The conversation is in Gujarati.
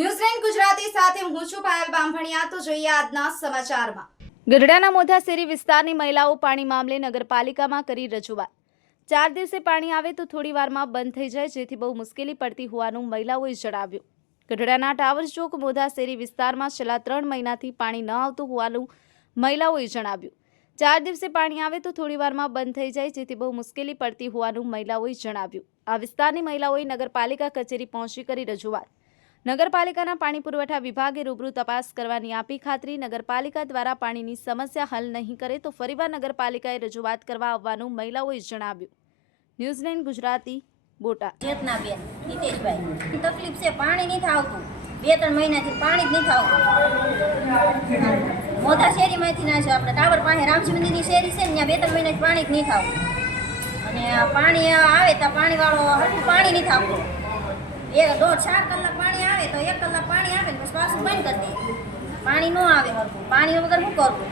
ન્યૂઝલેન્ડ ગુજરાતી સાથે હું છું પાયલ બામભણિયા। તો જોઈએ આજના સમાચારમાં। ગઢડાના મોધાશેરી વિસ્તારની મહિલાઓ પાણી મામલે નગરપાલિકામાં કરી રજૂઆત। 4 દિવસે પાણી આવે તો થોડી વારમાં બંધ થઈ જાય, જેથી બહુ મુશ્કેલી પડતી હોવાનું મહિલાઓએ જણાવ્યું। ગઢડાના ટાવર ચોક મોધાશેરી વિસ્તારમાં છેલ્લા 3 મહિનાથી પાણી ન આવતું હોવાનું મહિલાઓએ જણાવ્યું। 4 દિવસે પાણી આવે તો થોડી વારમાં બંધ થઈ જાય, જેથી બહુ મુશ્કેલી પડતી હોવાનું મહિલાઓએ જણાવ્યું। આ વિસ્તારની મહિલાઓએ નગરપાલિકા કચેરી પહોંચી કરી રજૂઆત। નગરપાલિકાના પાણી પુરવઠા વિભાગે રૂબરૂ તપાસ કરવાની આપી ખાતરી। નગરપાલિકા દ્વારા પાણીની સમસ્યા હલ નહીં કરે તો ફરીવાર નગરપાલિકાએ રજૂઆત કરવા આવવાનું મહિલાઓએ જણાવ્યું। ન્યૂઝલેન્ડ ગુજરાતી બોટાદ। ચેતનાબેન હિતેશભાઈ, તકલીફ છે, પાણી નથી આવતું। 2-3 મહિનાથી પાણી જ નથી આવતું। મોટા શેરીમાંથી ના છે, આપણે ટાવર પાસે રામજી મંદિરની શેરી છે ને, ત્યાં 2-3 મહિનાથી પાણી જ નથી આવતું। અને પાણી આવે તો પાણીવાળો હરખું પાણી નથી આવતું। 1-4 કલાક પાણી આવે તો 1 કલાક પાણી આવે ને પછી પાછું બંધ કરી દે। પાણી ન આવે હરખું, પાણી વગર શું કરવું?